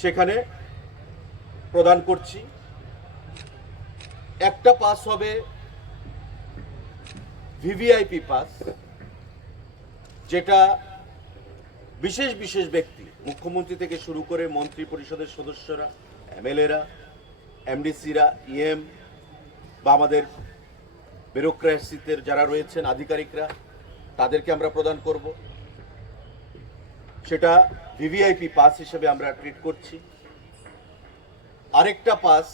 সেখানে প্রদান করছি। একটা পাস হবে ভিভিআইপি পাস, যেটা বিশেষ বিশেষ ব্যক্তি, মুখ্যমন্ত্রী থেকে শুরু করে মন্ত্রী পরিষদের সদস্যরা, এমএলএরা, এমডিসিরা, ইএম বা আমাদের ব্যুরোক্রেসিতে যারা রয়েছেন আধিকারিকরা, তাদেরকে আমরা প্রদান করব। সেটা ভিভিআইপি পাস হিসেবে আমরা ট্রিট করছি। আরেকটা পাস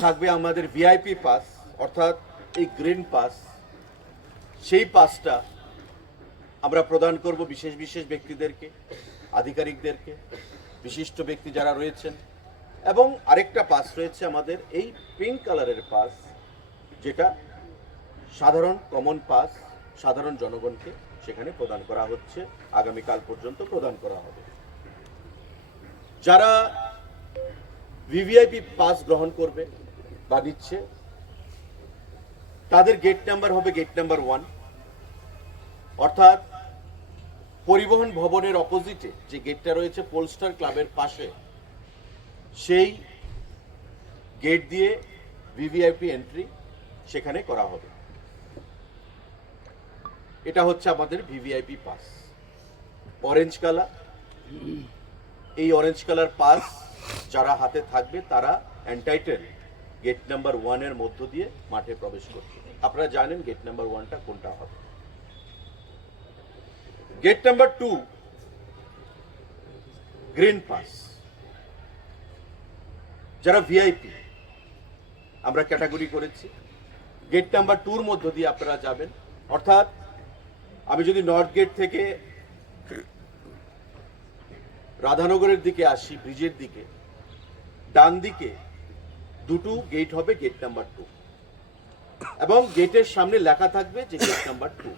থাকবে আমাদের ভিআইপি পাস, অর্থাৎ এই গ্রিন পাস। সেই পাসটা আমরা প্রদান করব বিশেষ বিশেষ ব্যক্তিদেরকে, আধিকারিকদেরকে, বিশিষ্ট ব্যক্তি যারা রয়েছেন। এবং আরেকটা পাস রয়েছে আমাদের এই পিঙ্ক কালারের পাস, যেটা সাধারণ কমন পাস, সাধারণ জনগণকে সেখানে প্রদান করা হচ্ছে, আগামীকাল পর্যন্ত প্রদান করা হবে। যারা ভিভিআইপি পাস গ্রহণ করবে বা নিচ্ছে, তাদের গেট নাম্বার হবে গেট নাম্বার 1, অর্থাৎ পরিবহন ভবনের অপোজিটে যে গেটটা রয়েছে পোলস্টার ক্লাবের পাশে, সেই গেট দিয়ে ভিভিআইপি এন্ট্রি সেখানে করা হবে। এটা হচ্ছে আমাদের ভিভিআইপি পাস, অরেঞ্জ কালার। এই অরেঞ্জ কালার পাস যারা হাতে থাকবে তারা এন্টাইটেল গেট নাম্বার 1 এর মধ্য দিয়ে মাঠে প্রবেশ করতে। আপনারা জানেন গেট নাম্বার 1টা কোনটা হবে। গেট নাম্বার 2 গ্রিন পাস, যারা ভিআইপি আমরা ক্যাটাগরি করেছি। গেট নাম্বার 2 মধ্য দিয়ে আপনারা যাবেন, অর্থাৎ আমি যদি নর্থ গেট থেকে রাধানগরের দিকে আসি, ব্রিজের দিকে, ডান দিকে দুটো গেট হবে গেট নাম্বার 2, এবং গেটের সামনে লেখা থাকবে যে গেট নাম্বার 2।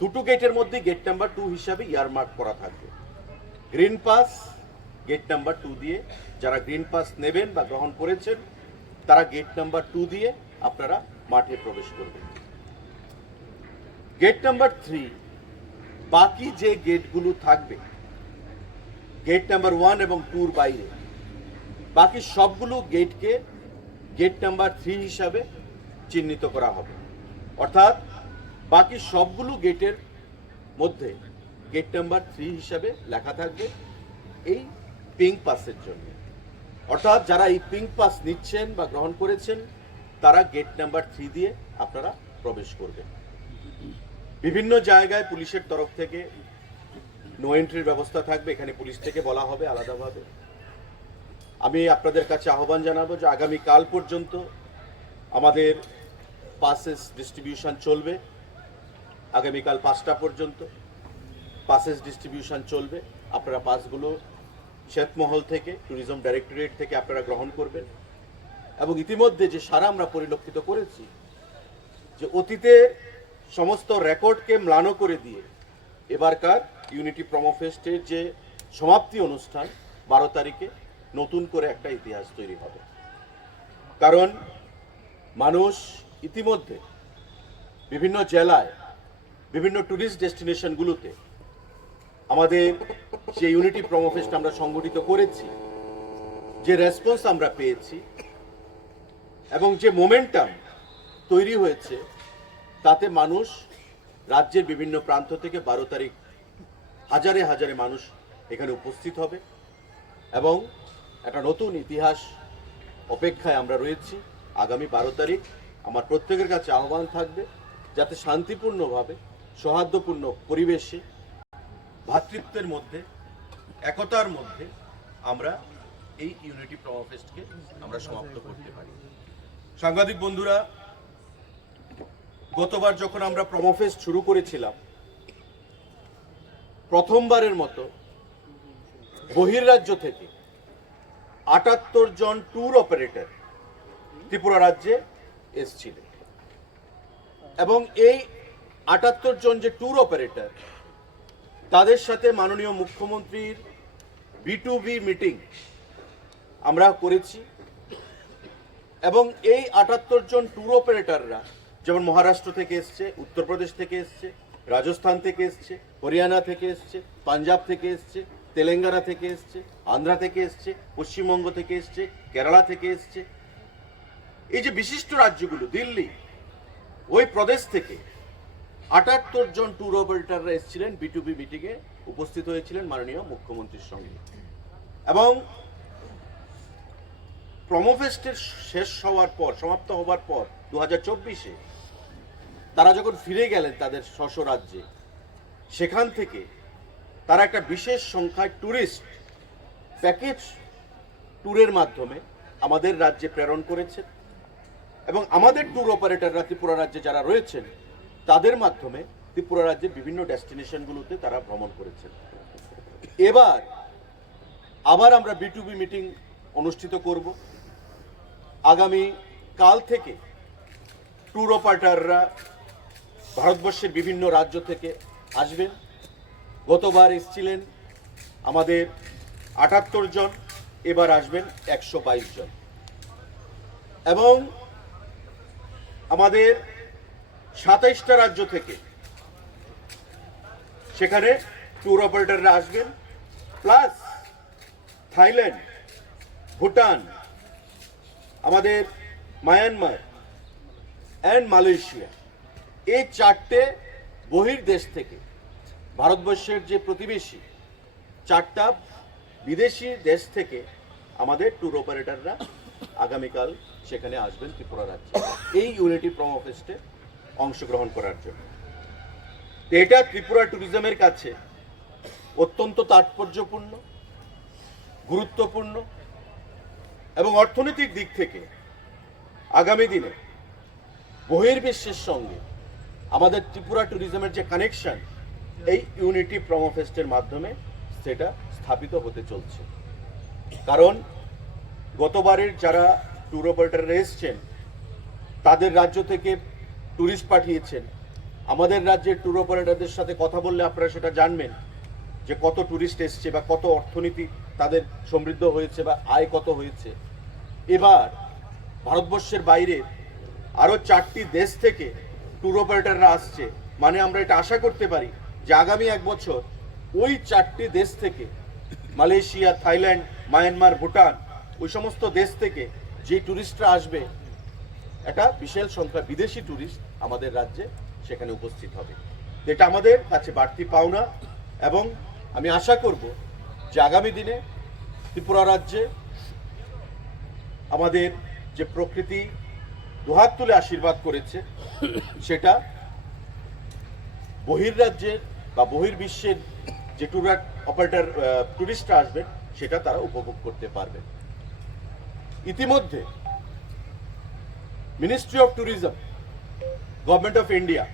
দুটো গেটের মধ্যে গেট নাম্বার 2 হিসাবে ইয়ারমার্ক করা থাকবে। গ্রিন পাস গেট নাম্বার 2 দিয়ে, যারা গ্রিন পাস নেবেন বা গ্রহণ করেছেন তারা গেট নাম্বার 2 দিয়ে আপনারা মাঠে প্রবেশ করবেন। গেট নাম্বার 3, বাকি যে গেটগুলো থাকবে গেট নাম্বার 1 এবং 2 বাইরে, বাকি সবগুলো গেটকে গেট নাম্বার 3 হিসাবে চিহ্নিত করা হবে। অর্থাৎ বাকি সবগুলো গেটের মধ্যে গেট নাম্বার 3 হিসাবে লেখা থাকবে এই পিঙ্ক পাসের জন্য। অর্থাৎ যারা এই পিঙ্ক পাস নিচ্ছেন বা গ্রহণ করেছেন তারা গেট নাম্বার 3 দিয়ে আপনারা প্রবেশ করবেন। বিভিন্ন জায়গায় পুলিশের তরফ থেকে নো এন্ট্রির ব্যবস্থা থাকবে, এখানে পুলিশ থেকে বলা হবে আলাদাভাবে। আমি আপনাদের কাছে আহ্বান জানাবো যে আগামীকাল পর্যন্ত আমাদের পাসেস ডিস্ট্রিবিউশন চলবে। আগামীকাল 5টা পর্যন্ত পাসেস ডিস্ট্রিবিউশন চলবে। আপনারা পাসগুলো শ্বেতমহল থেকে, ট্যুরিজম ডাইরেক্টরেট থেকে আপনারা গ্রহণ করবেন। এবং ইতিমধ্যে যে সারা আমরা পরিলক্ষিত করেছি যে অতীতের সমস্ত রেকর্ডকে ম্লান করে দিয়ে এবারকার ইউনিটি প্রোমো ফেস্টের যে সমাপ্তি অনুষ্ঠান 12 তারিখে নতুন করে একটা ইতিহাস তৈরি হবে। কারণ মানুষ ইতিমধ্যে বিভিন্ন জেলায়, বিভিন্ন ট্যুরিস্ট ডেস্টিনেশনগুলোতে আমাদের যে ইউনিটি প্রোমো ফেস্ট আমরা সংগঠিত করেছি, যে রেসপন্স আমরা পেয়েছি এবং যে মোমেন্টাম তৈরি হয়েছে, তাতে মানুষ রাজ্যের বিভিন্ন প্রান্ত থেকে 12 তারিখ হাজারে হাজারে মানুষ এখানে উপস্থিত হবে এবং একটা নতুন ইতিহাস অপেক্ষায় আমরা রয়েছি। আগামী 12 তারিখ আমার প্রত্যেকের কাছে আহ্বান থাকবে যাতে শান্তিপূর্ণভাবে, সৌহার্দ্যপূর্ণ পরিবেশে, ভ্রাতৃত্বের মধ্যে, একতার মধ্যে আমরা এই ইউনিটি প্রোমো ফেস্টকে আমরা সমাপ্ত করতে পারি। সাংবাদিক বন্ধুরা, গতবার যখন আমরা প্রোমো ফেস্ট শুরু করেছিলাম, প্রথমবারের মতো বহির্রাজ্য থেকে 78 জন ট্যুর অপারেটর ত্রিপুরা রাজ্যে এসেছিলেন এবং এই 78 জন যে ট্যুর অপারেটর, তাদের সাথে মাননীয় মুখ্যমন্ত্রীর B2B মিটিং আমরা করেছি এবং এই 78 জন ট্যুর অপারেটররা যেমন মহারাষ্ট্র থেকে এসছে, উত্তরপ্রদেশ থেকে এসছে, রাজস্থান থেকে এসছে, হরিয়ানা থেকে এসছে, পাঞ্জাব থেকে এসছে, তেলেঙ্গানা থেকে এসছে, আন্ধ্রা থেকে এসছে, পশ্চিমবঙ্গ থেকে এসছে, কেরালা থেকে এসছে। এই যে বিশিষ্ট রাজ্যগুলো, দিল্লি, ওই প্রদেশ থেকে ৭৮ জন ট্যুর অপারেটররা এসেছিলেন, B2B মিটিংয়ে উপস্থিত হয়েছিলেন মাননীয় মুখ্যমন্ত্রীর সঙ্গে। এবং প্রমোফেস্টের শেষ হওয়ার পর, সমাপ্ত হওয়ার পর 2024-এ তারা যখন ফিরে গেলেন তাদের স্ব রাজ্যে, সেখান থেকে তারা একটা বিশেষ সংখ্যায় ট্যুরিস্ট প্যাকেজ ট্যুরের মাধ্যমে আমাদের রাজ্যে প্রেরণ করেছেন এবং আমাদের ট্যুর অপারেটররা ত্রিপুরা রাজ্যে যারা রয়েছেন তাদের মাধ্যমে ত্রিপুরা রাজ্যের বিভিন্ন ডেস্টিনেশনগুলোতে তারা ভ্রমণ করেছেন। এবার আবার আমরা B2B মিটিং অনুষ্ঠিত করব। আগামী কাল থেকে ট্যুর অপারেটররা ভারতবর্ষের বিভিন্ন রাজ্য থেকে আসবেন। গতবার এসেছিলেন আমাদের ৭৮ জন, এবার আসবেন ১২২ জন। এবং আমাদের ২৭টা রাজ্য থেকে সেখানে ট্যুর অপারেটররা আসবেন, প্লাস থাইল্যান্ড, ভুটান, আমাদের মায়ানমার অ্যান্ড মালয়েশিয়া, এই 4টে বহির্দেশ থেকে, ভারতবর্ষের যে প্রতিবেশী 4টা বিদেশি দেশ থেকে আমাদের ট্যুর অপারেটররা আগামীকাল সেখানে আসবেন ত্রিপুরা রাজ্যে এই ইউনিটি প্রোমো ফেস্টে অংশগ্রহণ করার জন্য। এটা ত্রিপুরা ট্যুরিজমের কাছে অত্যন্ত তাৎপর্যপূর্ণ, গুরুত্বপূর্ণ এবং অর্থনৈতিক দিক থেকে আগামী দিনে বহির্বিশ্বের সঙ্গে আমাদের ত্রিপুরা ট্যুরিজমের যে কানেকশন, এই ইউনিটি প্রোমো ফেস্টের মাধ্যমে সেটা স্থাপিত হতে চলছে। কারণ গতবারের যারা ট্যুর অপারেটররা এসছেন তাদের রাজ্য থেকে ট্যুরিস্ট পাঠিয়েছেন। আমাদের রাজ্যের ট্যুর অপারেটরদের সাথে কথা বললে আপনারা সেটা জানবেন যে কত ট্যুরিস্ট এসছে বা কত অর্থনীতি তাদের সমৃদ্ধ হয়েছে বা আয় কত হয়েছে। এবার ভারতবর্ষের বাইরে আরও 4টি দেশ থেকে ট্যুর অপারেটররা আসছে, মানে আমরা এটা আশা করতে পারি যে আগামী 1 বছর ওই 4টি দেশ থেকে, মালয়েশিয়া, থাইল্যান্ড, মায়ানমার, ভুটান, ওই সমস্ত দেশ থেকে যে ট্যুরিস্টরা আসবে, একটা বিশাল সংখ্যা বিদেশি ট্যুরিস্ট আমাদের রাজ্যে সেখানে উপস্থিত হবে। এটা আমাদের কাছে বাড়তি পাওনা এবং আমি আশা করব যে আগামী দিনে ত্রিপুরা রাজ্যে আমাদের যে প্রকৃতি দুহাত তুলে আশীর্বাদ করেছে, সেটা বহির্রাজ্যের বা বহির্বিশ্বের যে ট্যুর অপারেটর ট্যুরিস্টরা আসবেন সেটা তারা উপভোগ করতে পারবেন। ইতিমধ্যে ministry of tourism, government of India